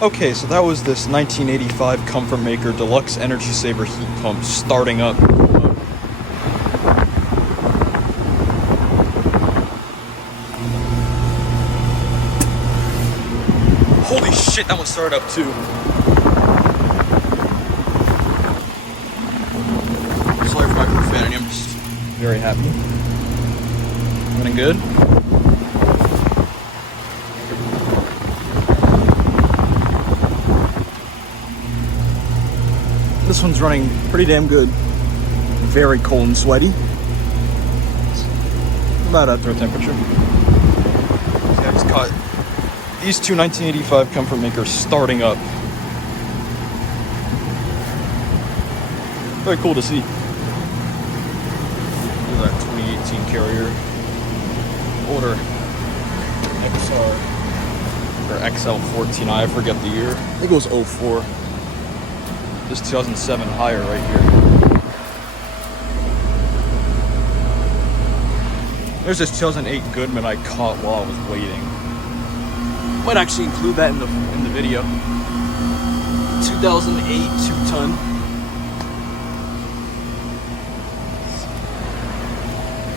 Okay, so that was this 1985 Comfortmaker Deluxe Energy Saver heat pump starting up. Holy shit, that one started up too. Sorry for my profanity, I'm just very happy. Running good? This one's running pretty damn good. Very cold and sweaty. About at throw temperature. See, I just caught these two 1985 Comfortmakers starting up. Very cool to see. Look at that 2018 Carrier. Older XR or XL14i, I forget the year. I think it was 04. This 2007 higher right here. There's this 2008 Goodman I caught while I was waiting. Might actually include that in the video. 2008 2-ton.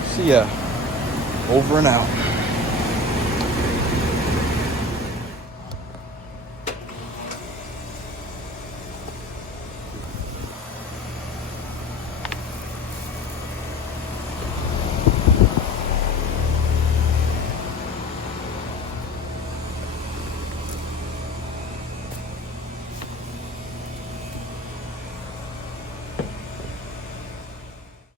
So yeah, over and out.